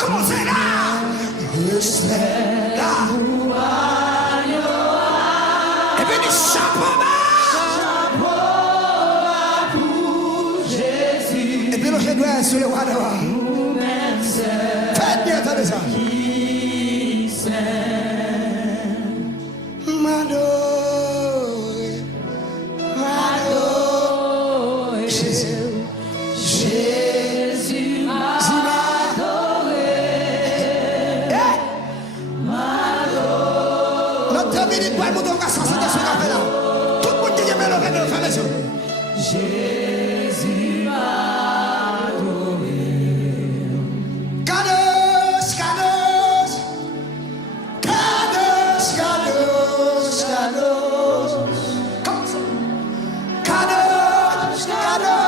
commencer là. Et puis du chapeau pour Jésus. Et puis le regret sur le roi de roi. Faites bien attendez ça. Jésus m'a adoré. Cadeau, cadeau, cadeau, cadeau, cadeau. Comme ça. Cadeau, cadeau,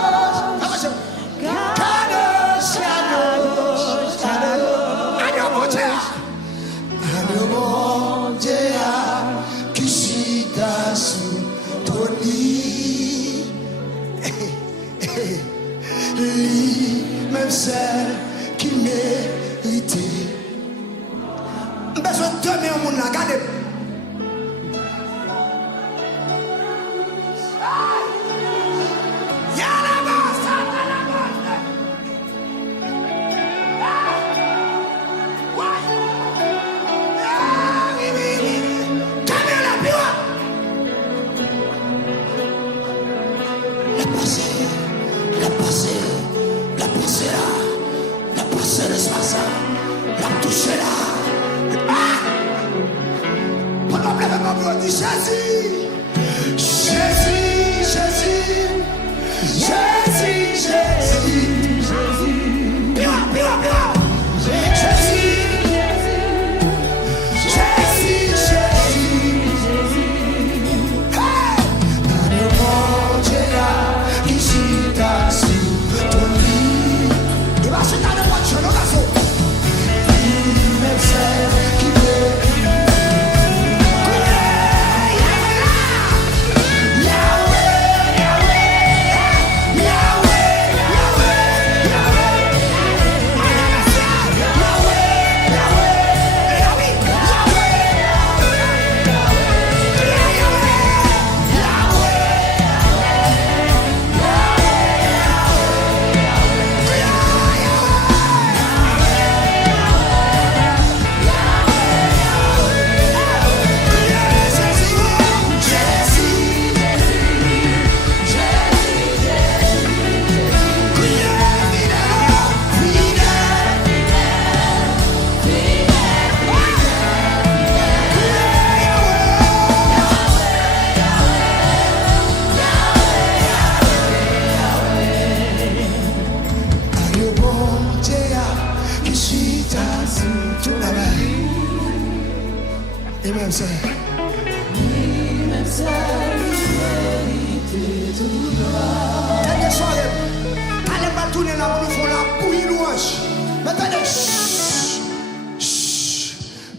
cadeau, cadeau. Adieu mon Dieu. Adieu mon Dieu. Qui chita sous ton lit. Même celle qui méritait. Besoin de donner au monde, regardez. Jésus, Jésus, Jésus, Jésus, Jésus, Jésus, Jésus, Jésus, Jésus, hey! Dans mon Dieu qui chita sous ton lit. Il va chuter dans le voiture, non, garçon. Même celle qui veut.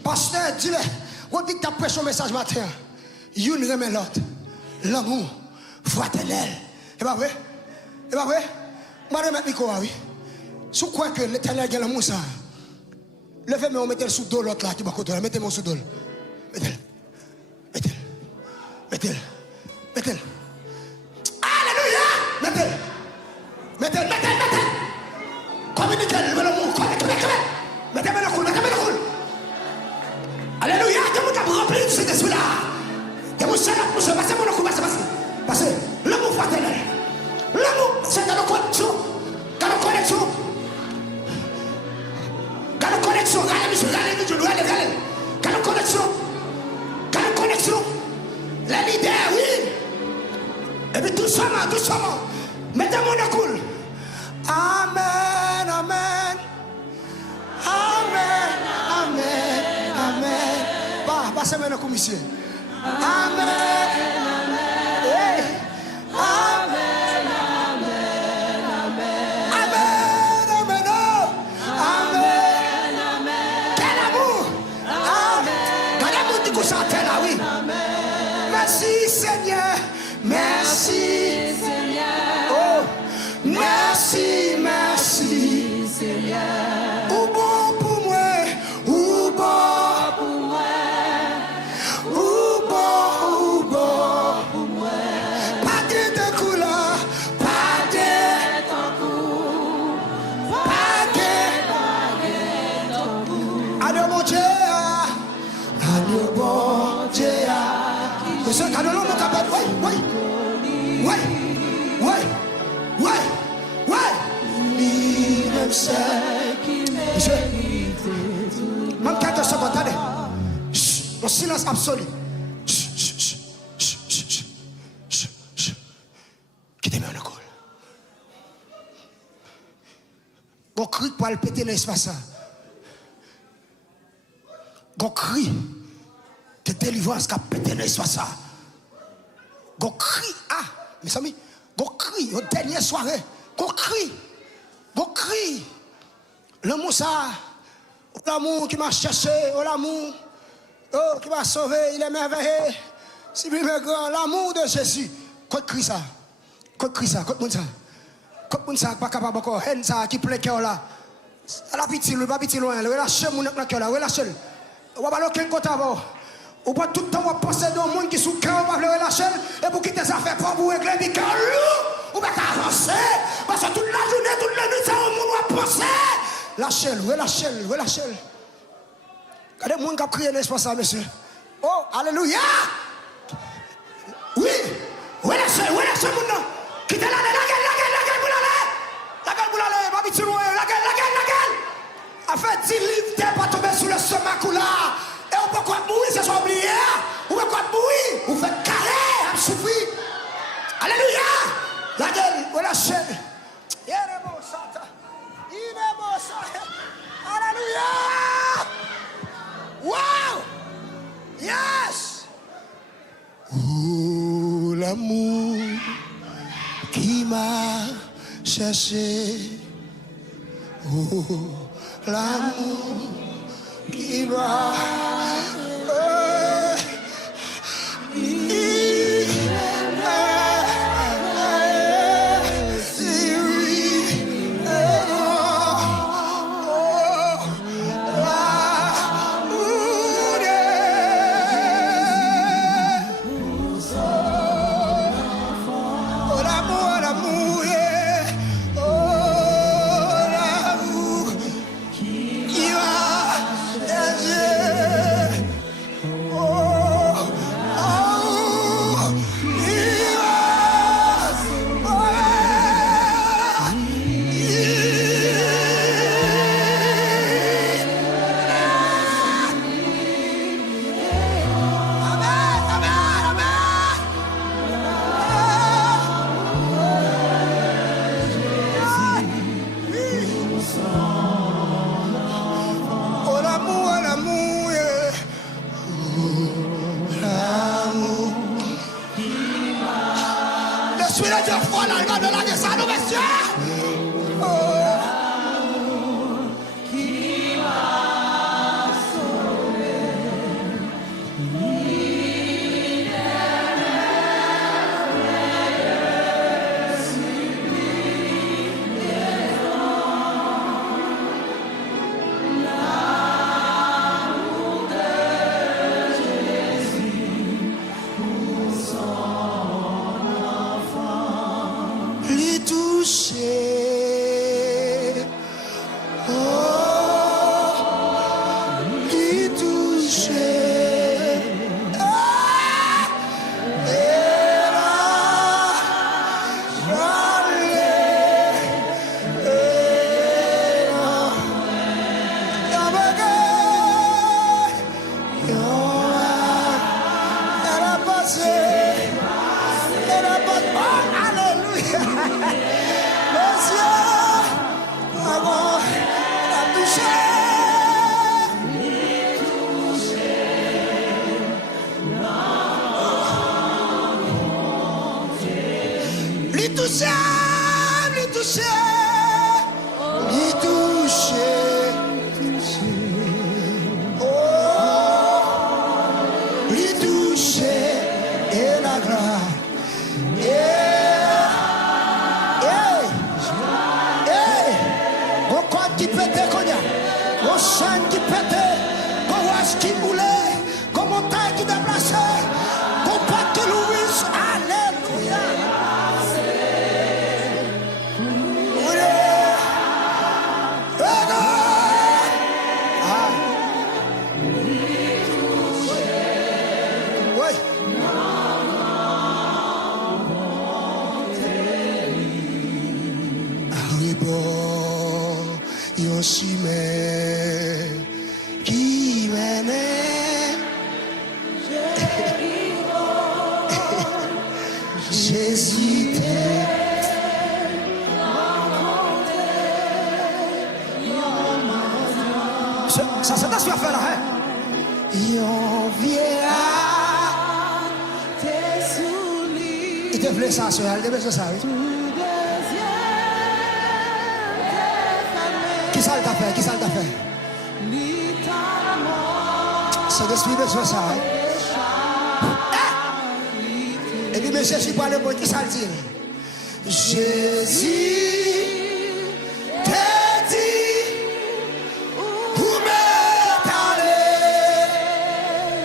Pasteur, dis-le, on dit que tu as prêché un message matin. Une remet l'autre. L'amour fraternel. Et pas vrai? Et pas vrai? Je vais remettre le micro, oui. Si vous croyez que l'éternel a l'amour, ça. Levez-moi, mettez-le sous dos l'autre là qui va côté. Mettez-moi sous dos. Mettez-le. Mettez-le. Mettez-le. Mettez-le. Alléluia! Mettez-le. Mettez-le. Mettez-le. Mettez-le. Communiquez-le. L'amour. Mettez-le. Mettez-le le cool. Mettez-le le cool. Alléluia. Vous avez rempli de cet esprit-là. Vous avez passé mon coup. Parce que l'amour fraternel. L'amour, c'est dans la connexion. Dans la connexion. Dans la connexion. Regardez. Dans la connexion. Dans la connexion. Les leaders, oui. Et puis tout ça, mettez-moi le cool. Amen, amen. Amen, amen, amen. Passez-moi le coup, monsieur. Amen, amen. Hey. Amen, amen, amen. Amen, amen, oh. Amen, amen. Quel amour. Amen. Quel amour du coup chanter là, oui. Merci Seigneur. Merci Seigneur. Oh, merci, merci Seigneur. Quand l'homme capable, oui. Monsieur, même quelques secondes, attendez. Le silence absolu. Quittez-moi en école. Gon cri pour aller péter l'espace. Gon cri de délivrance qui a pété l'espace. Gon cri, mes amis, gon cri, au dernier soirée, gon cri. L'amour ça, l'amour qui m'a cherché, l'amour qui m'a sauvé, il est merveilleux. Si plus grand, l'amour de Jésus. Quoi cri ça? Quoi cri ça? Quoi ça? Quoi ça? Pas capable encore. Haine ça qui plaît cœur là. La petite, le pas petit loin. Relâchez mon cœur là. Relâchez. On va pas aucun côté avant. On va tout le temps penser dans le monde qui sous cœur, on va le relâcher. Et pour quitter ça fait pour vous régler les cœurs. On va avancer. Parce que toute la journée, toute la nuit, ça on va penser. Lâchez-le, relâchez-le. Regardez, moi qui a crié l'espace ça, monsieur. Oh, alléluia. Oui, relâchez mon nom. Quittez la gueule, pas petit loin, la gueule. Afin 10 livres, t'es pas tombé sous le stomac là. Et on peut quoi mourir, c'est son oublié. On peut quoi mourir, on fait carré, on souffrir. Alléluia. La gueule, relâchez. Alléluia. Wow. Yes. Oh, l'amour qui m'a cherché. Oh, l'amour qui m'a chemin qui mène. J'hésitais. Ça c'est ta soif là, hein? Yon vieillard, il te plaît ça, soeur, il te plaît ça, oui. Qui ça t'a fait? Qui ça t'a fait? C'est l'esprit de ça, hein? Et puis, monsieur, je suis pas le bon qui ça le dit. Jésus t'a dit, où m'est allé?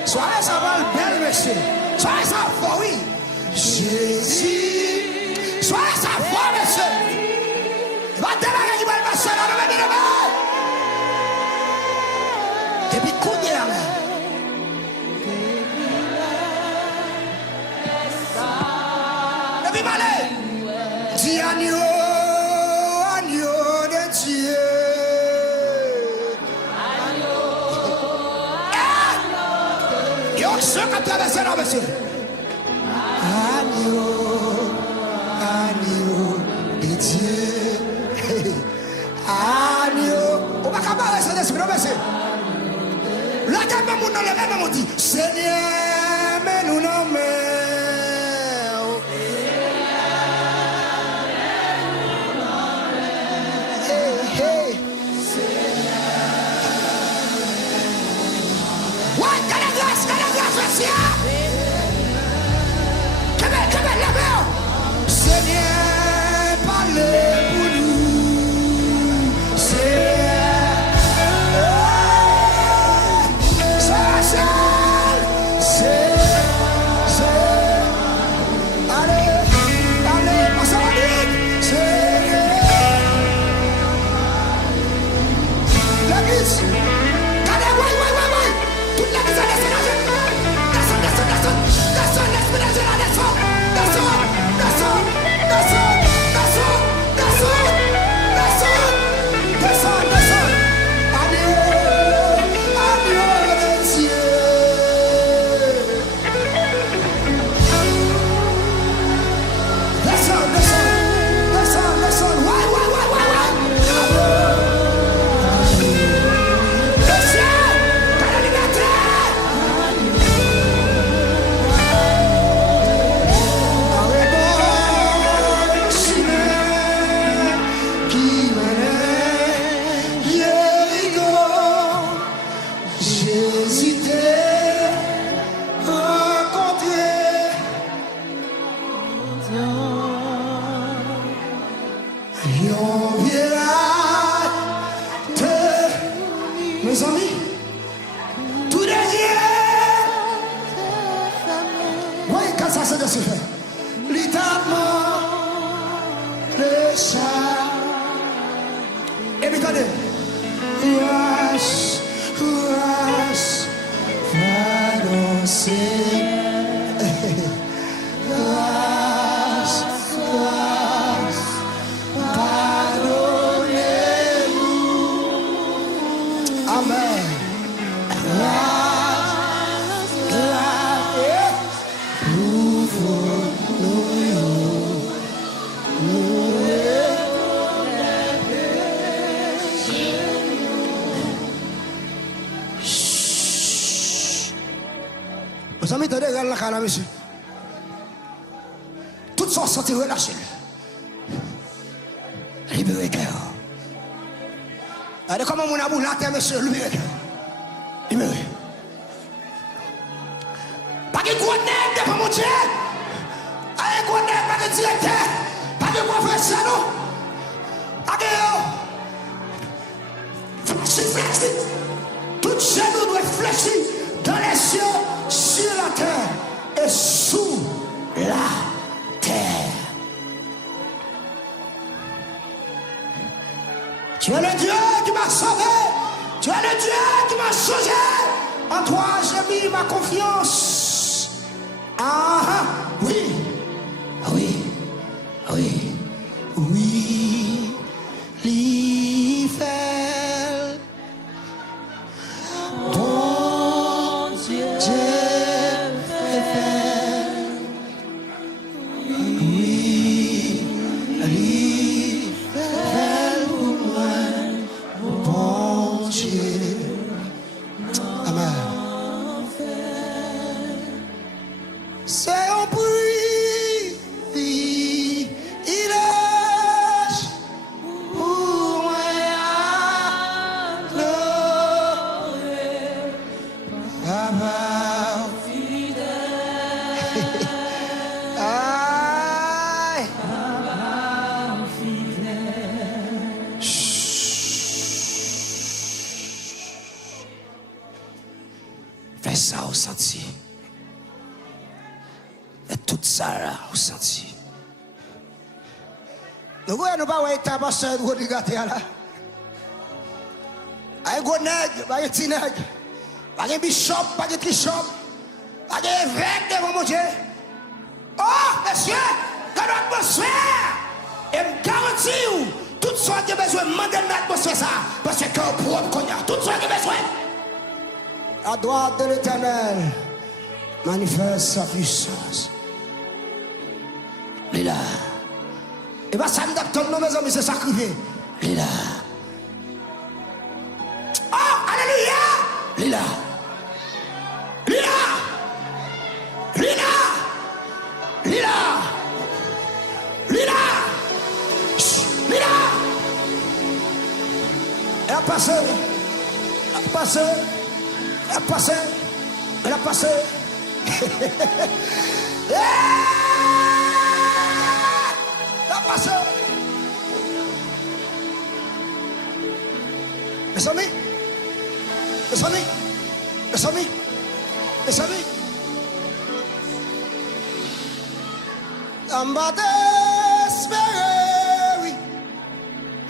Soyez ça va le bel, monsieur. Soyez ça fort, oui. Jésus, soyez ça fort, monsieur. Va te la qui va le passer dans le même. Et puis, coudez la main. Dis agneau, agneau de Dieu. Il y a un seul qui a traversé là, monsieur. Agneau, agneau de Dieu. Agneau. On va cabaret ça, monsieur. Là, quand même, on a le même, on dit Seigneur, mais nous nommons. Seigneur, parlez pour nous. Allez, allez, passe à la ligne. L'église. Allez, ouais. Toute l'église, descend, l'esprit de Dieu là, descend. Mes amis, tout les dieux. Voyez quand ça se fait. Littéralement, le chat. Et puis attendez. Rush, va danser. Amen. Vous avez entendu la canne, monsieur? Toutes sont sorties relâchées. Libérez cœur. Regardez comment mon amour là, monsieur, libérez cœur. Libérez. Pas de gros nègre devant mon Dieu. Pas de gros nègre, pas de directeur. Pas de professeur, non. Pas de. Fléchis. Tout genou doit fléchir dans les cieux, sur la terre et sous la terre. Tu es le Dieu qui m'a sauvé. Tu es le Dieu qui m'a changé. En toi j'ai mis ma confiance. Ah oui, oui, oui, oui. L'hiver Dieu. Amen. C'est un bruit, il est pour moi adorer, Papa fidèle. Aïe. Papa fidèle. Fais ça au senti. Et tout ça là au senti. Nous ne pas voir ta pasteur de regarder là. Aïe gros nègre, pas de petit nègre, pas de bishop, pas de bishop, pas de évêque devant mon Dieu. Oh, monsieur, dans l'atmosphère, et me garantis tout ce qui a besoin de demander l'atmosphère ça, parce que quand on propre qu'on a, tout ce qui a besoin. La droite de l'Éternel manifeste sa puissance. Il est là. Et bien ça me donne nos maisons, mais c'est sacrifié. Il est là. Oh, alléluia. Il est là. Il est là. Il est là. Il est là. Il est là. Il est là. Elle a passé. Elle a passé. Elle a passé. Elle a passé. Elle a passé. Mes amis. Mes amis. Mes amis. Mes amis. En bas d'espérer, oui.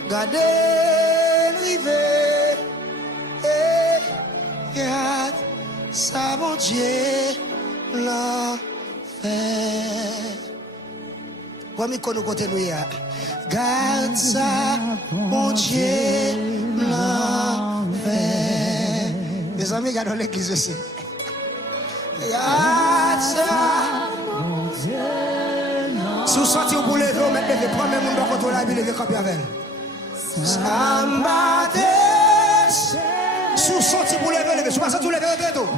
Gardez river. Et garde ça, mon Dieu, l'enfer. Premier qu'on nous continue. Garde ça, mon Dieu, l'enfer. Mes amis, regardons l'église aussi. Garde ça, mon Dieu. Si vous sortez pour lever, vous mettez lever. Prends même mon doigt contre la vie, lever comme avec. Somebody. Si vous sortez pour lever, lever. Si vous passez tout lever, lever tout.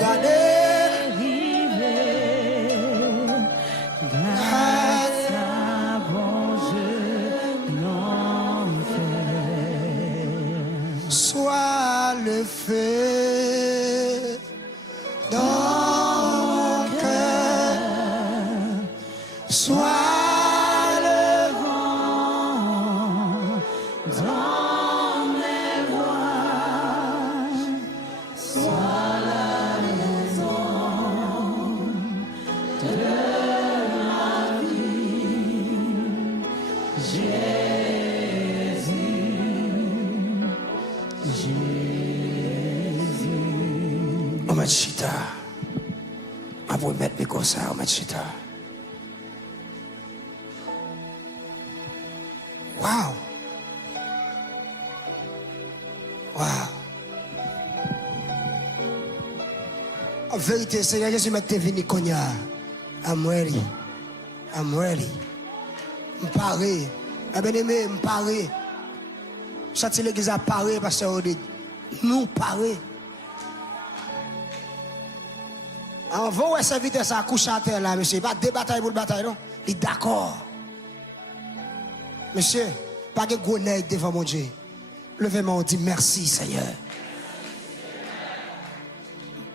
Gardez. Sois le feu dans mon cœur, sois le vent dans mes voies, sois la raison de ma vie, Omachita, je vais mettre mes cosas, Omachita. Wow. Wow. En vérité, Seigneur Jésus m'a venu cognac. I'm ready. I'm ready. M'paré. Bien-aimé, m'paré. Châtie l'église a paré, pasteur Odid. Nous paré. Avant ouais serviteur ça couche à terre là monsieur, pas de bataille pour le bataille non. Il est d'accord. Monsieur, pas de gros nègre devant mon Dieu. Levez-moi, on dit merci Seigneur.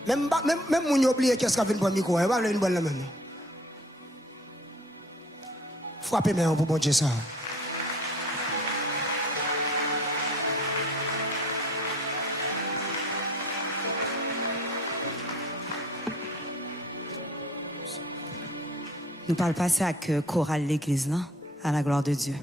Même mon oublié qu'est-ce qu'a fait pour le micro, il va le une bonne la même. Frappez moi pour bon Dieu ça. Nous parlons passer avec chorale l'église là, à la gloire de Dieu.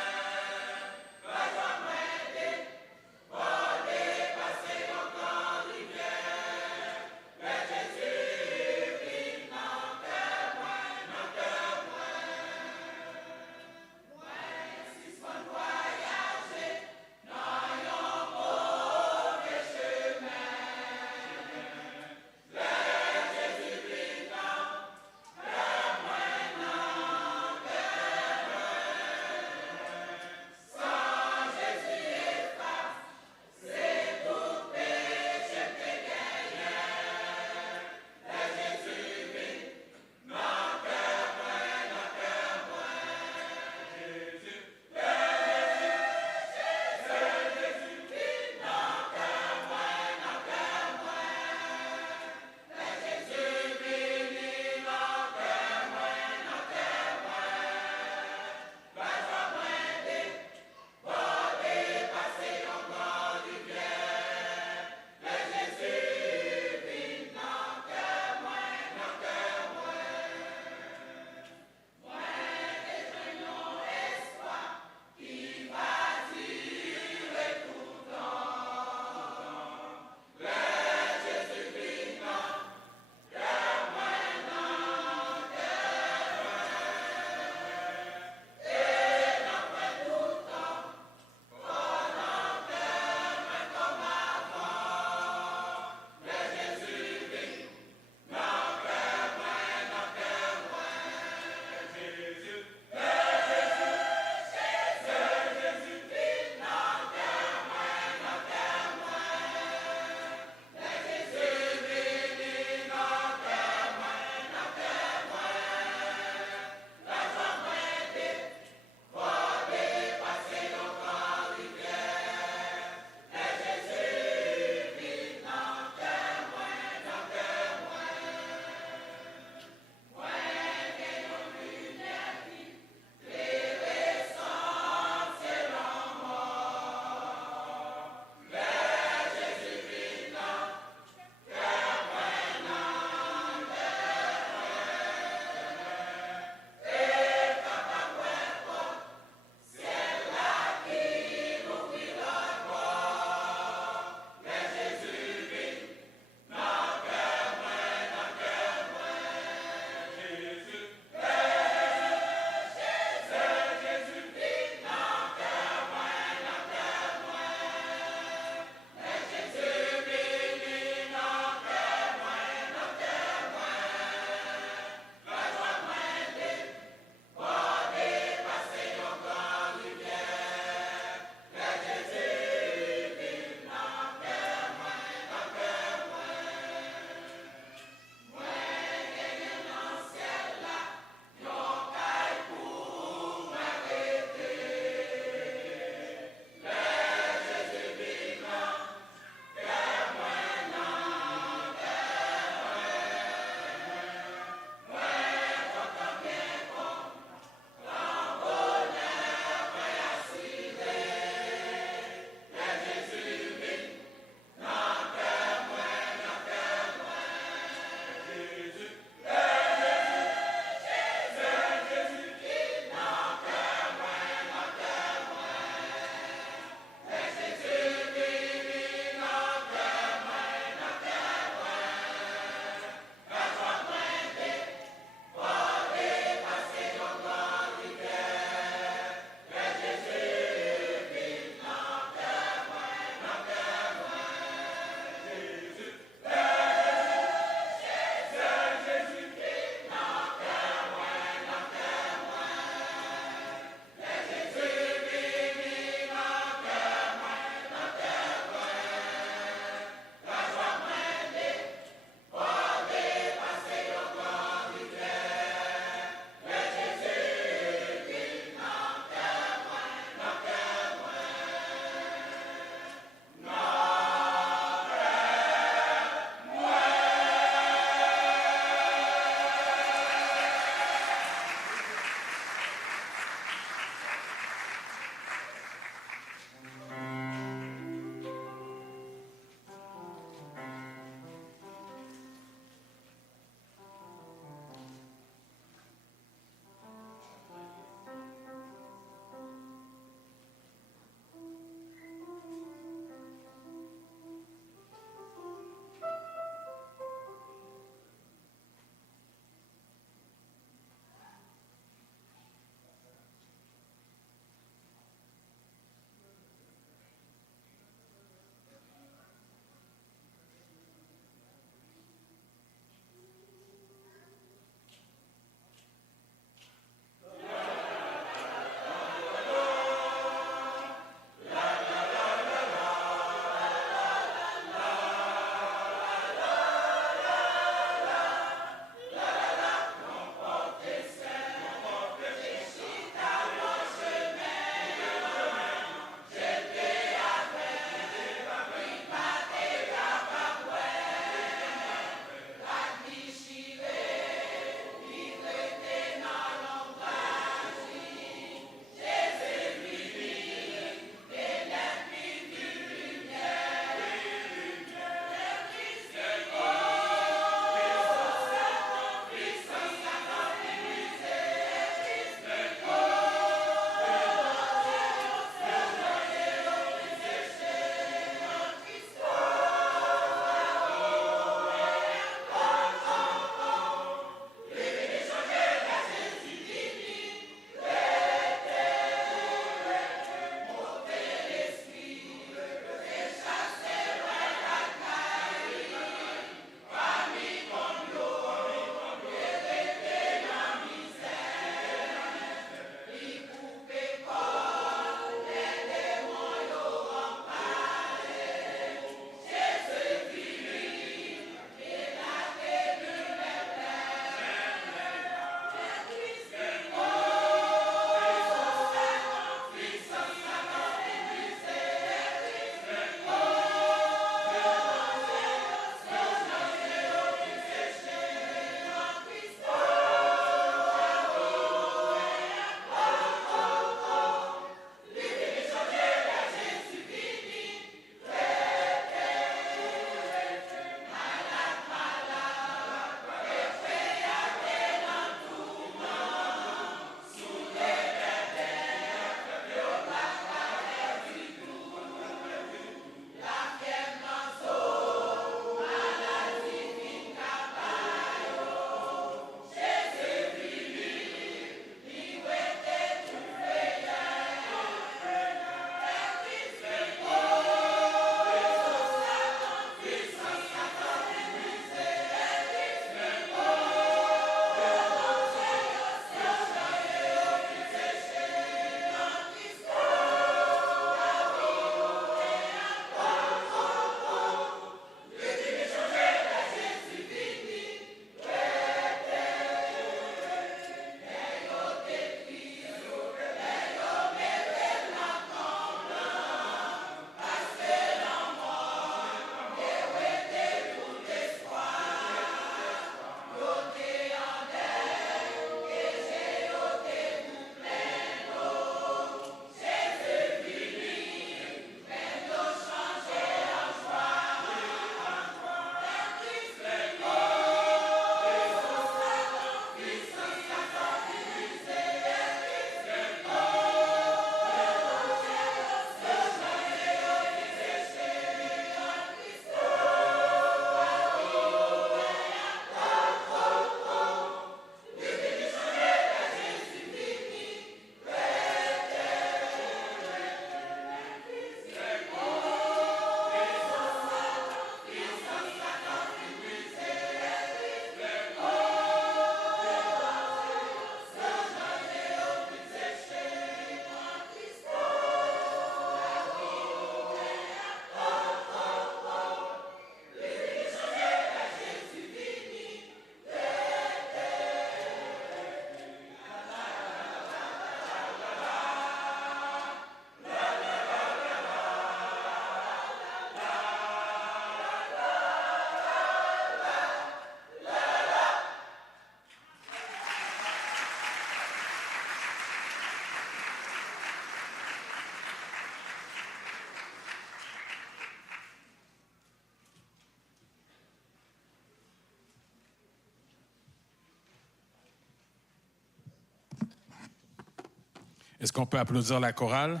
Est-ce qu'on peut applaudir la chorale?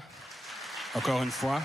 Encore une fois.